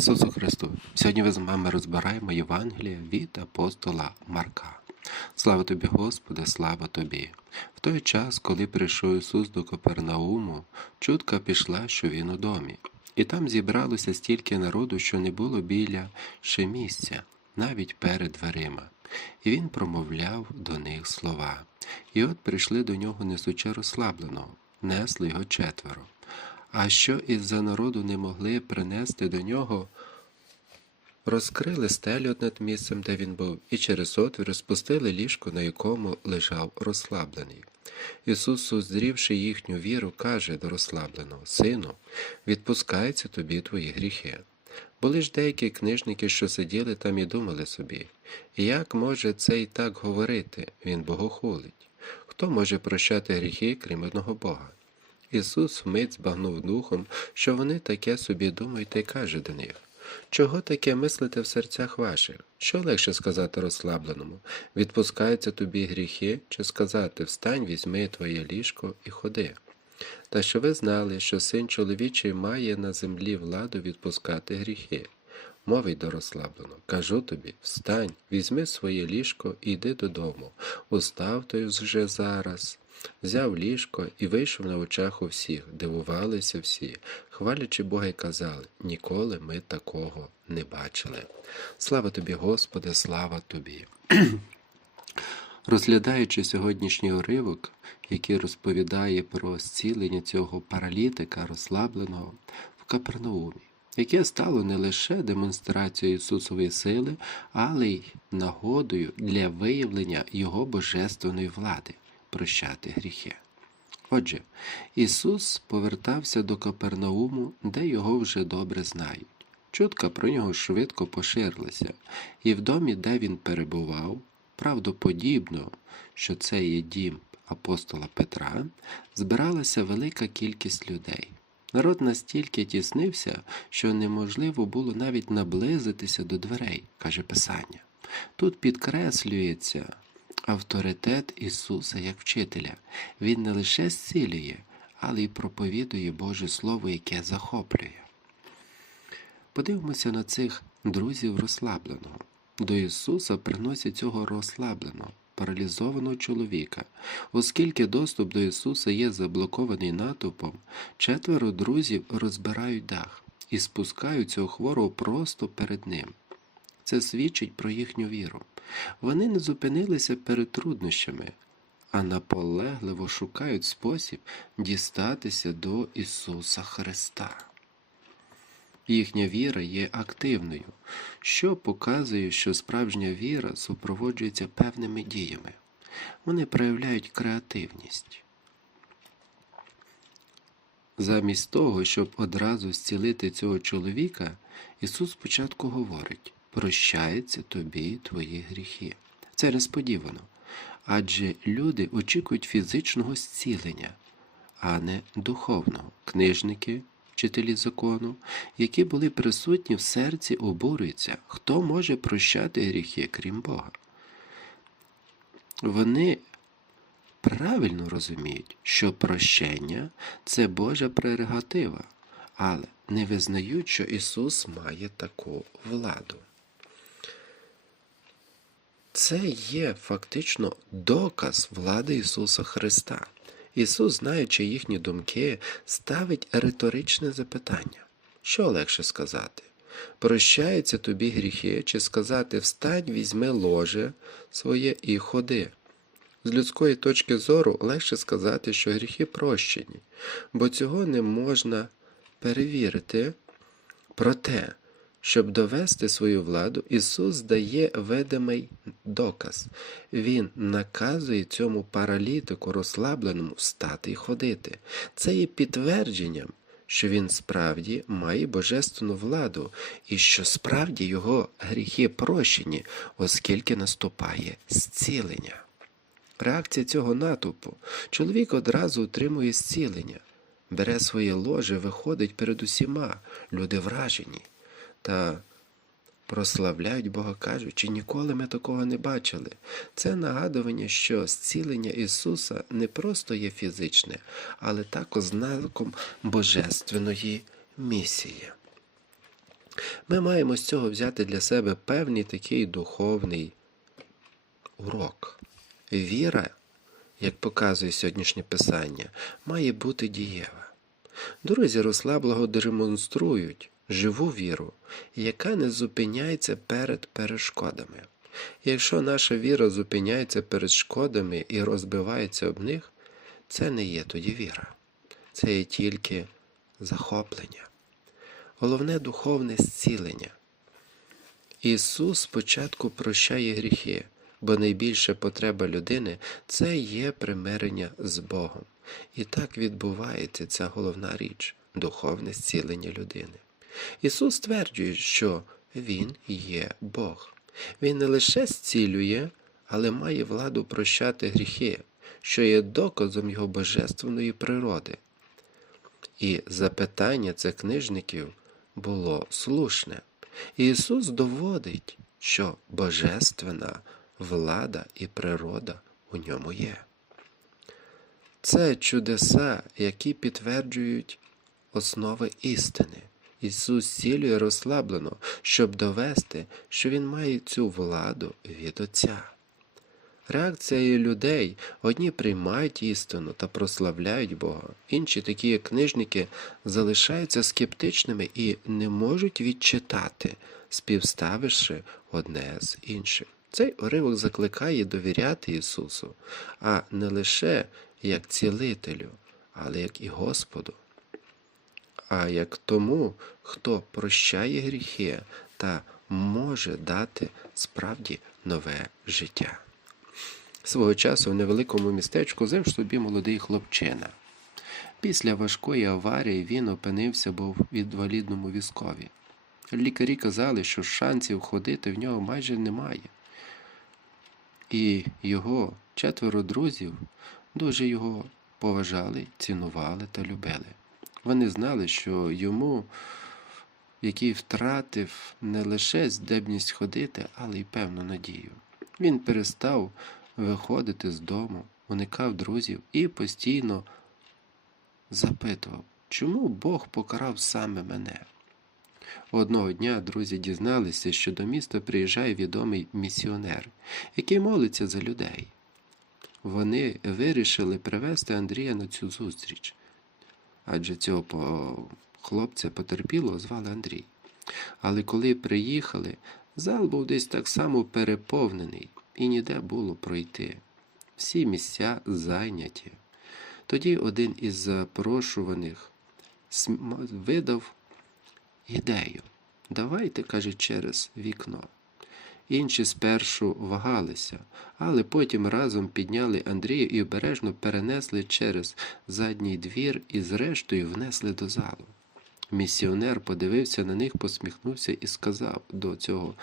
Ісусу Христу! Сьогодні ми з вами розбираємо Євангеліє від апостола Марка. Слава тобі, Господи, слава тобі! В той час, коли прийшов Ісус до Капернауму, чутка пішла, що Він у домі, і там зібралося стільки народу, що не було біля ще місця, навіть перед дверима. І він промовляв до них слова. І от прийшли до нього несучи розслабленого, несли його четверо. А що із-за народу не могли принести до нього, розкрили стелю над місцем, де він був, і через отвір розпустили ліжко, на якому лежав розслаблений. Ісус, уздрівши їхню віру, каже до розслабленого Сину, відпускаються тобі твої гріхи. Були ж деякі книжники, що сиділи там і думали собі, як може це і так говорити, він богохулить? Хто може прощати гріхи, крім одного Бога? Ісус вмить збагнув духом, що вони таке собі думають та й каже до них. Чого таке мислите в серцях ваших? Що легше сказати розслабленому? Відпускаються тобі гріхи, чи сказати встань, візьми твоє ліжко і ходи. Та що ви знали, що син чоловічий має на землі владу відпускати гріхи. Мовить до розслаблено, кажу тобі, встань, візьми своє ліжко і йди додому. Устав той вже зараз. Взяв ліжко і вийшов на очах у всіх, дивувалися всі, хвалячи Бога й казали, ніколи ми такого не бачили. Слава тобі, Господи, слава тобі. Розглядаючи сьогоднішній уривок, який розповідає про зцілення цього паралітика, розслабленого в Капернаумі, яке стало не лише демонстрацією Ісусової сили, але й нагодою для виявлення Його божественної влади прощати гріхи. Отже, Ісус повертався до Капернауму, де його вже добре знають. Чутка про нього швидко поширилася, і в домі, де він перебував, правдоподібно, що це є дім апостола Петра, збиралася велика кількість людей. Народ настільки тіснився, що неможливо було навіть наблизитися до дверей, каже Писання. Тут підкреслюється авторитет Ісуса як вчителя. Він не лише зцілює, але й проповідує Боже Слово, яке захоплює. Подивимося на цих друзів розслабленого. До Ісуса приносять цього розслабленого, паралізованого чоловіка. Оскільки доступ до Ісуса є заблокований натовпом, четверо друзів розбирають дах і спускають цього хворого просто перед ним. Це свідчить про їхню віру. Вони не зупинилися перед труднощами, а наполегливо шукають спосіб дістатися до Ісуса Христа. Їхня віра є активною, що показує, що справжня віра супроводжується певними діями. Вони проявляють креативність. Замість того, щоб одразу зцілити цього чоловіка, Ісус спочатку говорить прощаються тобі твої гріхи. Це несподівано. Адже люди очікують фізичного зцілення, а не духовного. Книжники, вчителі закону, які були присутні в серці, обурюються, хто може прощати гріхи, крім Бога. Вони правильно розуміють, що прощення це Божа прерогатива, але не визнають, що Ісус має таку владу. Це є фактично доказ влади Ісуса Христа. Ісус, знаючи їхні думки, ставить риторичне запитання. Що легше сказати? Прощаються тобі гріхи, чи сказати встань, візьми ложе своє і ходи. З людської точки зору легше сказати, що гріхи прощені, бо цього не можна перевірити. Проте, щоб довести свою владу, Ісус дає видимий доказ. Він наказує цьому паралітику розслабленому стати і ходити. Це є підтвердженням, що він справді має божественну владу і що справді його гріхи прощені, оскільки наступає зцілення. Реакція цього натовпу. Чоловік одразу отримує зцілення, бере своє ложе, виходить перед усіма, люди вражені та прославляють Бога, кажучи, ніколи ми такого не бачили. Це нагадування, що зцілення Ісуса не просто є фізичне, але також знаком божественної місії. Ми маємо з цього взяти для себе певний такий духовний урок. Віра, як показує сьогоднішнє писання, має бути дієва. Друзі розслаблого демонструють живу віру, яка не зупиняється перед перешкодами. Якщо наша віра зупиняється перед шкодами і розбивається об них, це не є тоді віра, це є тільки захоплення. Головне духовне зцілення. Ісус спочатку прощає гріхи, бо найбільша потреба людини це є примирення з Богом. І так відбувається ця головна річ духовне зцілення людини. Ісус стверджує, що Він є Бог. Він не лише зцілює, але має владу прощати гріхи, що є доказом Його божественної природи. І запитання цих книжників було слушне. Ісус доводить, що божественна влада і природа у ньому є. Це чудеса, які підтверджують основи істини. Ісус цілює розслаблено, щоб довести, що Він має цю владу від Отця. Реакція людей одні приймають істину та прославляють Бога, інші, такі як книжники, залишаються скептичними і не можуть відчитати, співставивши одне з іншим. Цей уривок закликає довіряти Ісусу, а не лише як цілителю, але як і Господу, а як тому, хто прощає гріхи та може дати справді нове життя. Свого часу в невеликому містечку жив собі молодий хлопчина. Після важкої аварії він опинився був в інвалідному візкові. Лікарі казали, що шансів ходити в нього майже немає. І його четверо друзів дуже його поважали, цінували та любили. Вони знали, що йому, який втратив не лише здебність ходити, але й певну надію. Він перестав виходити з дому, уникав друзів і постійно запитував, чому Бог покарав саме мене. Одного дня друзі дізналися, що до міста приїжджає відомий місіонер, який молиться за людей. Вони вирішили привезти Андрія на цю зустріч, адже цього хлопця потерпілого звали Андрій. Але коли приїхали, зал був десь так само переповнений і ніде було пройти. Всі місця зайняті. Тоді один із запрошуваних видав ідею. Давайте, каже, через вікно. Інші спершу вагалися, але потім разом підняли Андрія і обережно перенесли через задній двір і зрештою внесли до залу. Місіонер подивився на них, посміхнувся і сказав до цього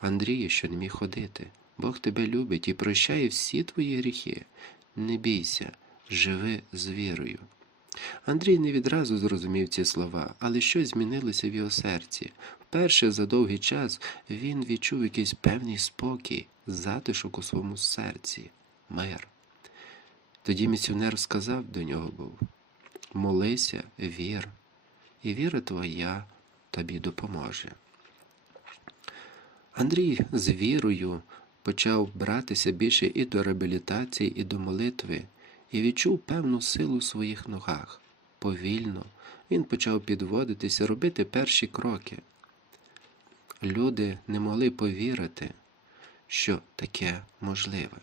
Андрія, що не міг ходити. Бог тебе любить і прощає всі твої гріхи. Не бійся, живи з вірою. Андрій не відразу зрозумів ці слова, але щось змінилося в його серці. Вперше за довгий час він відчув якийсь певний спокій, затишок у своєму серці, мир. Тоді місіонер сказав до нього був Молися, вір, і віра твоя тобі допоможе. Андрій з вірою почав братися більше і до реабілітації, і до молитви, і відчув певну силу в своїх ногах. Повільно він почав підводитися, робити перші кроки. Люди не могли повірити, що таке можливе.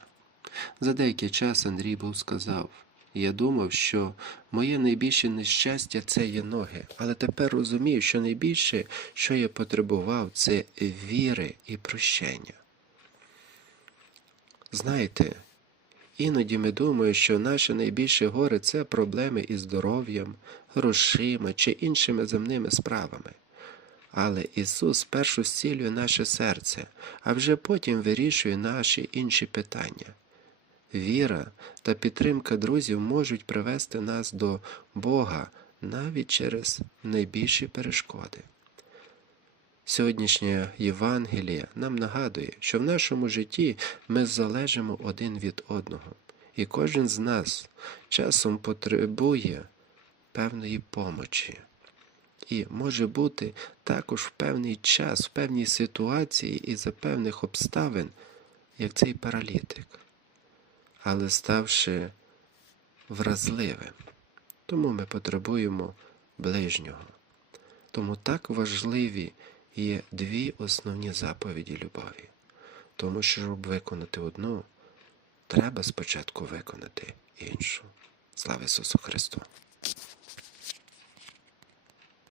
За деякий час Андрій був сказав: Я думав, що моє найбільше нещастя це є ноги, але тепер розумію, що найбільше, що я потребував, це віри і прощення. Знаєте, іноді ми думаємо, що наше найбільше горе це проблеми із здоров'ям, грошима чи іншими земними справами. Але Ісус спершу зцілює наше серце, а вже потім вирішує наші інші питання. Віра та підтримка друзів можуть привести нас до Бога навіть через найбільші перешкоди. Сьогоднішнє Євангеліє нам нагадує, що в нашому житті ми залежимо один від одного, і кожен з нас часом потребує певної помочі. І може бути також в певний час, в певній ситуації і за певних обставин, як цей паралітик, але ставши вразливим. Тому ми потребуємо ближнього. Тому так важливі є дві основні заповіді любові. Тому що, щоб виконати одну, треба спочатку виконати іншу. Слава Ісусу Христу!